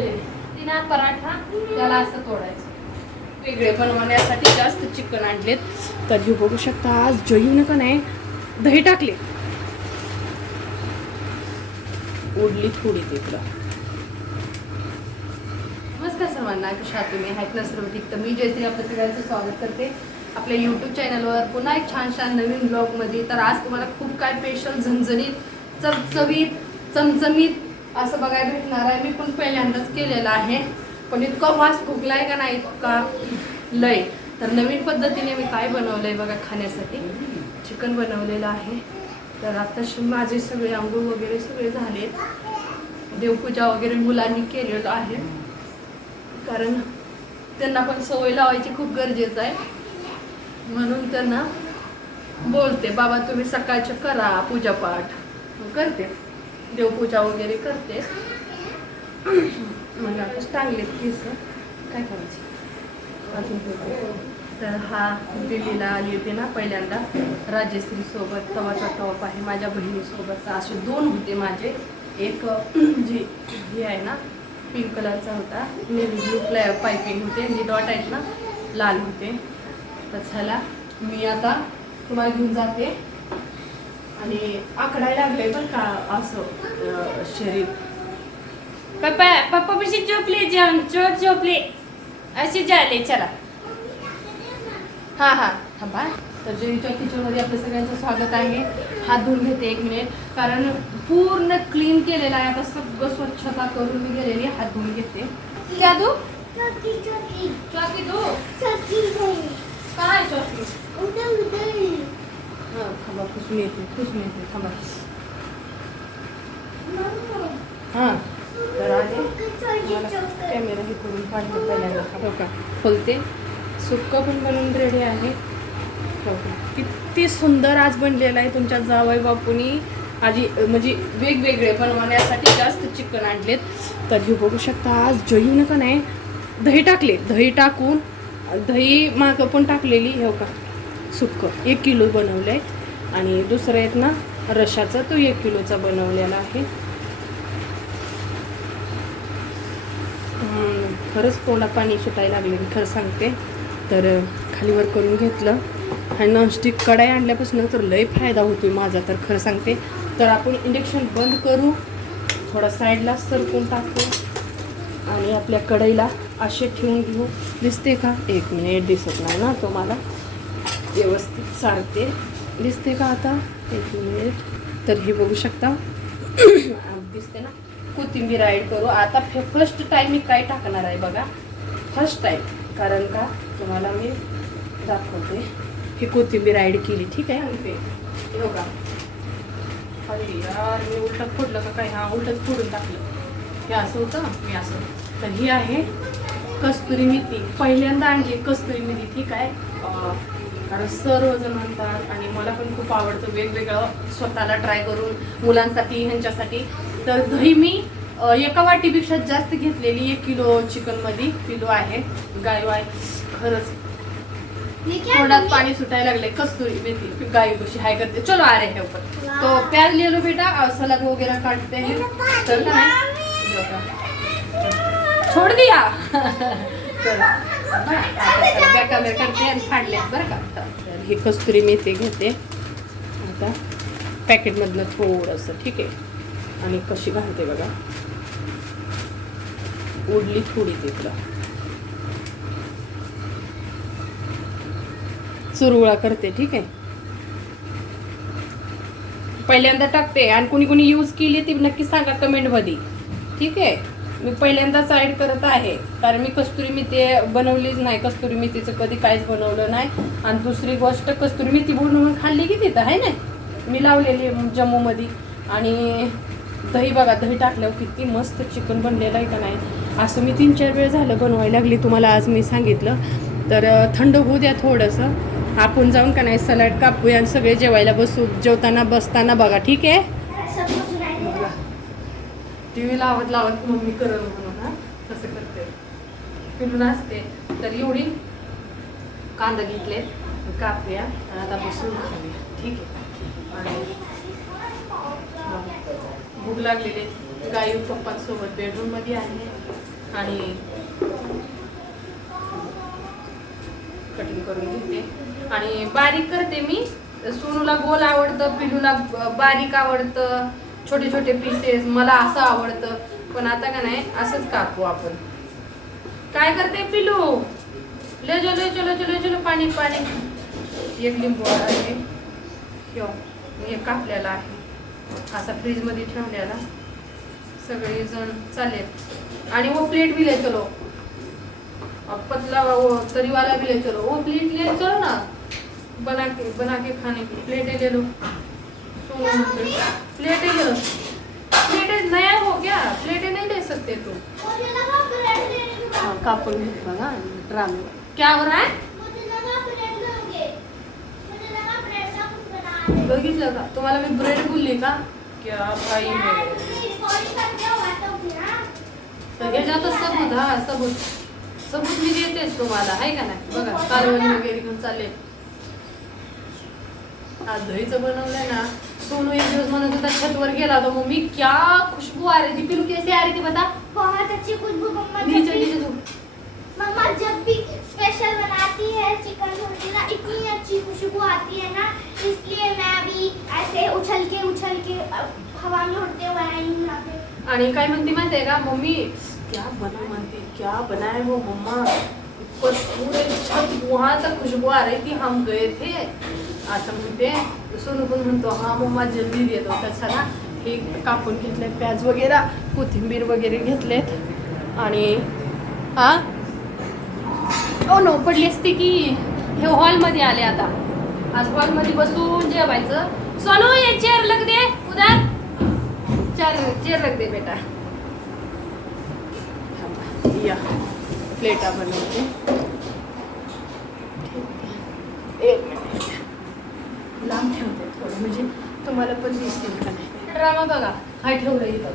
तिना पराठा त्याला असं तोडायचं. वेगळे बनवण्यासाठी जास्त चिकन आणलेत. तर हे बघू शकता आज. जयून का नाही? दही टाकले. उडली थोडी तिकडं. नमस्कार सर्वांना कशा आहात तुम्ही? आहेत ना सर्व ठीक? तर मी जयश्री आपल्या सगळ्यांचं स्वागत करते. आपल्या यूट्यूब चॅनलवर पुन्हा एक छान छान नवीन ब्लॉगमध्ये तर आज तुम्हाला खूप काय स्पेशल झणझणीत चमचमीत चमचमीत असं बघायला भेटणार आहे. मी पण पहिल्यांदाच केलेलं आहे. पण इतका वास आहे का नाही इतका लय. तर नवीन पद्धतीने मी काय बनवलं आहे बघा खाण्यासाठी. चिकन बनवलेलं आहे. तर आत्ताशी माझे सगळे आंघोळ वगैरे सगळे झाले देवपूजा वगैरे मुलांनी केलेलं आहे. कारण त्यांना पण सवय लावायची खूप गरजेचं आहे. म्हणून त्यांना बोलते बाबा तुम्ही सकाळचे करा पूजापाठ. करते. देवपूजा वगैरे करते. म्हणजे मग आपण चांगले केस. काय करायचं? अजून तर हा दिल्लीला आली होती ना पहिल्यांदा. राजेश्रीसोबत तवाचा टॉप आहे माझ्या बहिणीसोबतचा. असे दोन होते माझे. एक जी हे आहे ना पिंक कलरचा होता. नेव्ही ब्लू प्लॅ पायपिंग होते. आणि डॉट आहेत ना लाल होते. तर चला मी आता तुम्हाला घेऊन जाते. आणि आकडायला लागले पण का असं शरीर. पप्पा पप्पा पशी झोपले जाऊन चोर झोपले. असे झाले चला. हा हा. थांबा. तर जयच्या किचनमध्ये आपलं सगळ्यांचं स्वागत आहे. हात धुवून घेते एक मिनिट कारण पूर्ण क्लीन केलेलं आहे. आता सगळं स्वच्छता करून मी गेलेली हात धुवून घेते. क्या दू चॉकी दू काय चॉकी? हा थांबा पुसून येते पुसून येते थांबा. हा. तर कॅमेरा हे करून काढलं पहिल्यांदा. हो का? खोलते. सुक्क पण बनवून रेडी आहे. हो का? किती सुंदर आज बनलेलं आहे तुमच्या जावई बापूनी. आजी म्हणजे वेगवेगळे बनवण्यासाठी जास्त चिकन आणलेत. तर हे बघू शकता आज जईनं का नाही. दही टाकले. दही टाकून दही मागं पण टाकलेली हो का? सुक्क. एक किलो बनवलं आहे आणि दुसरं आहेत ना रशाचा तो एक किलोचा बनवलेला आहे. खरंच तोंडा पाणी सुटायला लागले मी खरं सांगते. तर खालीवर करून घेतलं. आणि नॉनस्टिक कढाई आणल्यापासून तर लय फायदा होतो आहे माझा तर खरं सांगते. तर आपण इंडक्शन बंद करू. थोडा साईडला सरकून टाकू. आणि आपल्या कढईला असे ठेवून घेऊ. दिसते का? एक मिनिट दिसत नाही ना तुम्हाला. व्यवस्थित चालते. दिसते का आता? एक मिनिट तर हे बघू शकता. दिसते ना? कोथिंबीर ॲड करू. आता फर्स्ट टाईम मी काय टाकणार आहे बघा? फर्स्ट टाईम कारण का? तुम्हाला मी दाखवते. ही कोथिंबीर ॲड केली ठीक आहे? आणि हे बघा. अरे यार मी उलट फोडलं का काय? हा उलटच फोडून टाकलं. हे असं होतं? मी असं. तर ही आहे कस्तुरी मेथी. पहिल्यांदा आणली कस्तुरी मेथी ठीक आहे? कारण सर्वजण म्हणतात आणि मला पण खूप आवडतं वेगवेगळं स्वतःला ट्राय करून मुलांसाठी ह्यांच्यासाठी. तर दही मी एका वाटीपेक्षा जास्त घेतलेली एक किलो चिकनमध्ये. किलो आहे. गाय आहे खरंच. तोंडात पानी सुटायला लागले कस्तुरी मेथी. गाय कशी हाय करते. चलो आ रहे हैं ऊपर तो प्याज ले लो बेटा. और सलाद वगैरह काटते हैं चल का नहीं देखो। छोड़ दिया चलो कॅमेरा करते आणि फाडले बरं का. तर ही कस्तुरी मेथी घेते. आता पॅकेटमधनं थोडंसं ठीक आहे. आणि कशी घालते बघा. उडली थोडी तिकडं चुरवळा करते ठीक आहे. पहिल्यांदा टाकते. आणि कुणी कुणी यूज केली ती नक्की सांगा कमेंटमध्ये. ठीक आहे. मी पहिल्यांदाच ॲड करत आहे. कारण मी कस्तुरी मेथी बनवलीच नाही. कस्तुरी मेथीचं कधी काहीच बनवलं नाही. आणि दुसरी गोष्ट कस्तुरी मेथी बनवून खाल्ली की तिथं आहे ना? मी लावलेली आहे जम्मूमध्ये. आणि दही बघा दही टाकल्यावर किती मस्त चिकन बनलेलं आहे का नाही? असं मी तीन चार वेळ झालं बनवायला लागली. तुम्हाला आज मी सांगितलं. तर थंड होऊ द्या थोडंसं. आपण जाऊन का नाही सलाड कापूया आणि सगळे जेवायला बसू. जेवताना बसताना बघा. ठीक आहे? टी व्ही लावत लावत मम्मी करल म्हणून हा तसं करते. फिरून असते. तर एवढी कांदा घेतले कापूया आणि आता बसून खाऊया. ठीक आहे. आणि भूक लागलेली गाई गायू पप्पांसोबत बेडरूममध्ये आहे. आणि कटिंग करून घेते. आणि बारीक करते मी. सोनूला गोल आवडतं पिलूला बारीक आवडतं. छोटे छोटे पीसेस मला असं आवडतं. पण आता का नाही असंच कापू आपण. काय करते पिलू? ले चलो ले चलो चलो चलो पाणी पाणी. एक लिंबू आहे हे कापलेला आहे. असा फ्रीजमध्ये ठेवलेला. सगळेजण चालेल आणि वो प्लेट भी ले चलो. पतला वो तरीवाला भी ले चलो. वो प्लेट ले चलो ना. बना के बना के खाने की प्लेटें ले लो. प्लेटें ले प्लेटें नया हो गया. प्लेटें नहीं ले सकते तुम कापून घेत बघा ड्रामे क्या हो रहा है? बघितलं का? तुम्हाला मी ब्रेड बोलली का? क्या भाई यार है तुम्ही सबूत हा सबूत. सबूत मी देतेच तुम्हाला आहे का नाही? बघा कारवाई वगैरे घेऊन चालेल. आज दहीचं बनवलंय ना. सोनू एक दिवस म्हणत होता छतवर गेला होता. मम्मी क्या खुशबू आ रही थी पिलू कैसे आ रही थी बता बहुत अच्छी खुशबू मम्मा जब नीचे भी नीचे तू. मम्मा जब भी स्पेशल बनाती है चिकन ना इतनी अच्छी खुशबू आती है ना इसलिए मैं अभी ऐसे उछल के उछल के हवा में उड़ते हुए आई हूँ यहाँ पे। आणि काय म्हणते माहिती आहे का? मम्मी क्या बना म्हणते क्या बनाए वो मम्मा? ऊपर पूरे छत वहां तक खुशबू आ रही थी हम गए थे. असं म्हणते. सोनू पण म्हणतो हा मम्मा जल्दी देतो तसा ना हे कापून घेतले प्याज वगैरे कोथिंबीर वगैरे घेतलेत. आणि हा हो नो पडली असते की हे हॉलमध्ये आले आता. आज हॉलमध्ये बसून जेवायचं. सोनू ये चेअर लग दे. उद्या चार चेअर लग दे बेटा. या. प्लेटा बनवते एक मिनिट लांब ठेवते थोडं म्हणजे तुम्हाला पण दिसतील का नाही? ड्रामा बघा काय ठेवलं इथं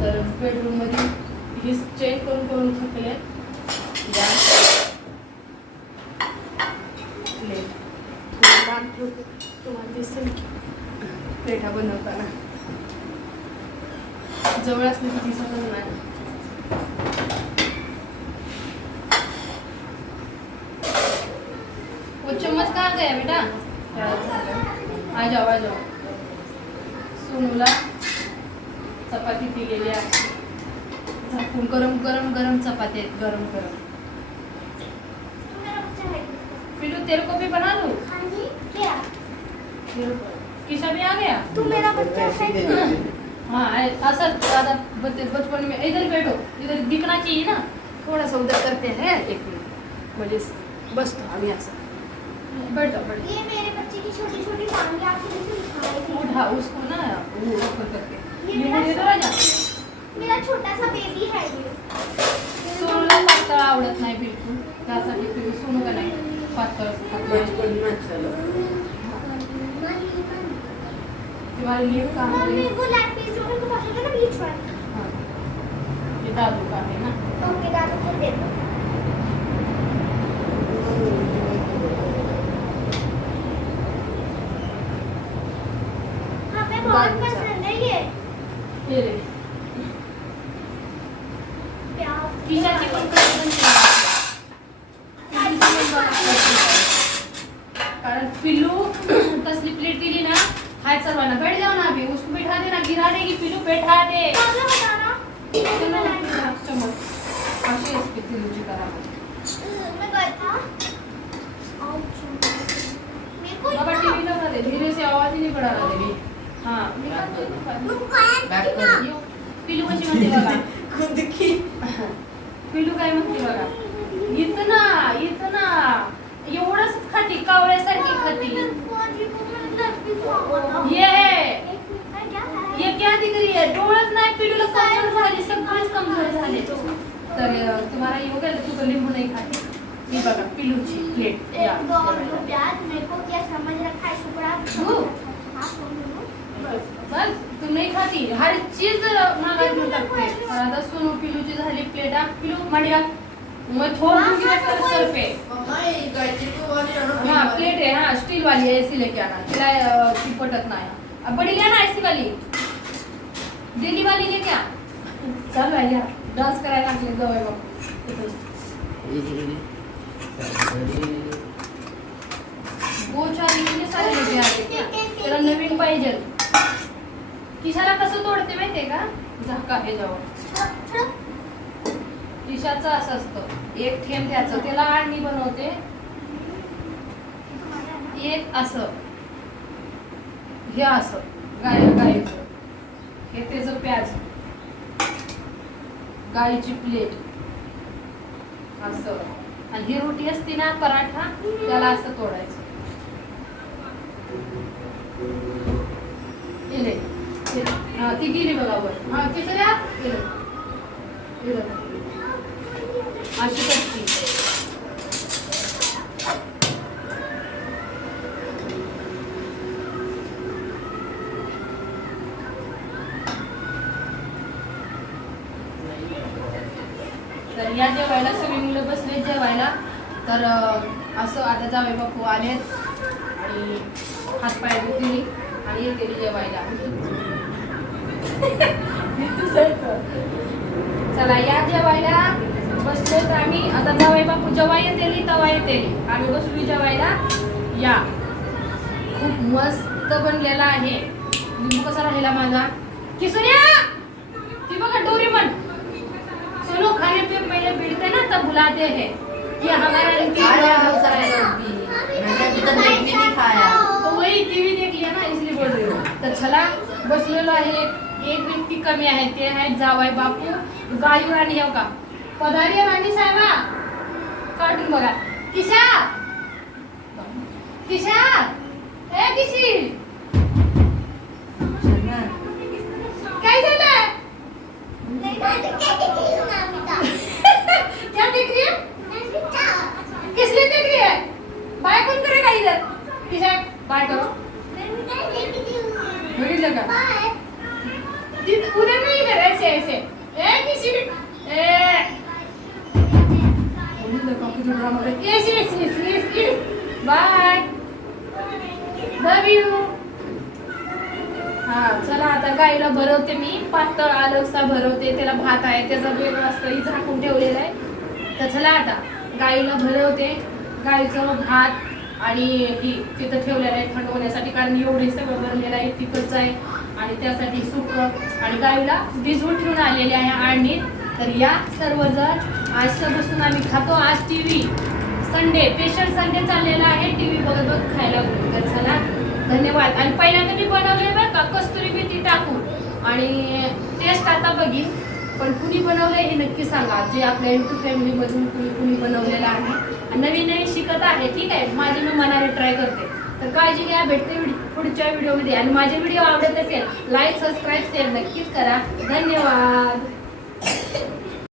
तर बेडरूममध्ये ही चेक करून करून थकले तुम्हाला दिसेल की. प्लेटा बनवताना. जवळ असले की दिसतच नाही. वो चम्मच कहाँ गया बेटा। आ जाओ आ जाओ। सोनूला। चपाती दिलेली आहे झाकून गरम गरम गरम चपाती आहेत गरम गरम। तू मेरा बच्चा है पिलू तेरे को भी बना लूं? हाँ जी क्या? किसा भी आ गया? तू मेरा बच्चा है हाँ ऐसा ज्यादा बच- बचपन में इधर बैठो इधर दिखना चाहिए ना। थोड़ा सा उधर करते हैं एक मिनट। मुझे बस तो अभी जाओ बैठ जाओ। ये मेरे बच्चे की छोटी छोटी टांगे आपके लिए दिखाई थी उठा उसको ना वो ऊपर करके। ये मुझे इधर आ जा मेरा छोटा सा बेबी है ये। सोनूला पातळ आवडत नाही बिलकुल त्यासाठी पिलू सोनू का नाही? पातळ तुम्हारे लिए काम मम्मी करे लैप पीस जो मेरे को पसंद है ना बीच वाली। हाँ. ये दादू का है ना? ओके दादू को दे दो. ये रे प्याज पिशाची पण कशी बनते पिल्लूची पण बघा कशी बनते. कारण पिल्लू तसली प्लेट दिली ना हाय सर्वांना बैठ जाओ ना अभी उसको बैठा दे ना गिरा देगी पिल्लू बैठा दे दादू बताना चलो, चमच. अशी असते पिल्लूची करामत मैं गया था आउच। मेरे को बाबा इतना- टीवी लगा दे धीरे से आवाज ही नहीं बढ़ा रहा तेरी हाँ. पिल्लू कशी म्हणते बघा. पिल्लू काय म्हणते बघा. इथं ना इथं ना. एवढंच खाती कावळ्यासारखी खाती. ये है ये क्या दिख रही है डोळच नाही पिल्लूला कमजोर झाली सगळेच कमजोर झाले. तर तुम्हाला योगा आहे, तू लिंबू नाही खाते. बघा पिल्लूची प्लेट या. हो. बस तू नाही खाती. हर चीज मागा घेऊन टाकते आता सोनू पिलूची झाली प्लेट हा पिलू मांडी घाल. मग थोडं दूंगी ना सर पे मम्मा ये गाड़ी को वाली और हाँ प्लेट है हाँ स्टील वाली है इसी लेके आना तिला ती पटत नाही. अब बड़ी लिया ना ऐसी वाली दिल्ली वाली ले क्या चल भाई यार डांस करायला लागले जवळ बघ. गोच्या इतके सारे लेके आले त्याला नवीन पाहिजे. किशाला कसं तोडते माहितीये का? झाका हे जाऊ. किशाचं असं असतं. एक थेंब त्याचं. त्याला आळणी बनवते. एक असं. हे असं. गाय गायचं. हे त्याचं प्याज. गायची प्लेट. असं. आणि ही रोटी असते ना पराठा त्याला असं तोडायचं. हा, ती गेली बघा वर. हा तिसऱ्या गेलं अशी करते तर या जेवायला सगळी मुलं बसले जेवायला. तर असं आता जावे बापू आलेत. आणि हातपाय धुतली आणि येते जेवायला चला या जेवायला बसलो तर जावई बापू जेव्हा येते तेव्हा येते आम्ही बसलो जेवायला या. खूप मस्त बनलेला आहे. लिंबू कसा राहिला माझा? किसुऱ्या ती बघा डोरेमन सुनो खाने पे पहले भिड़ते ना तब बुलाते हैं. ये हमारा रीति रिवाज होता है मैंने अभी तक देख भी नहीं खाया. तो वही टीव्ही देख लिया ना इसलिए बोल रही हूँ. तर चला बसलेलो आहे एक एक व्यक्ती कमी आहे. ते आहेत जावाय बापू. गायू राणी हो का? पधारी राणी साहेबा. काढून बघा किशा किशा ए किशी काय झालं क्या देख रही है किस लिए देख रही है बाय कौन करेगा इधर किशा बाय करो बघितलं का तिथ- उधर नहीं इधर ऐसे ऐसे ए किसी ए बघितलं का किती drama करते? Yes, yes, yes, yes, yes. Bye. Love you. हा आता गाईला भरवते मी पातळ आलगसा भरवते त्याला भात आहे त्याचा वेगळं असतं झाकून ठेवलेलं आहे. तर चला आता गाईला भरवते गाईचं भात आणि ही तिथं ठेवलेलं आहे थंड होण्यासाठी कारण एवढे सगळं भरलेलं आहे तिकडचं आहे आणि त्यासाठी सुक आणि गाईला भिजवून ठेवून आलेले आहे आणि तर या सर्वजण आज बसून आम्ही खातो. आज T V Sunday special Sunday चाललेला आहे टी व्ही बघत बघत खायला. तर चला धन्यवाद. आणि पहिल्यांदा मी बनवले बरं का कस्तुरी मेथी टाकून. आणि टेस्ट आता बघीन. पण कुणी बनवलंय हे नक्की सांगा. जे आपल्या युट्यूब फॅमिलीमधून कुणी कुणी बनवलेलं आहे. आणि नवीन नवीन शिकत आहे ठीक आहे? माझी मी मनाने ट्राय करते. तर काळजी घ्या भेटते पुढच्या व्हिडिओमध्ये आणि माझे व्हिडिओ आवडत असेल लाईक सबस्क्राईब शेअर नक्कीच करा. धन्यवाद.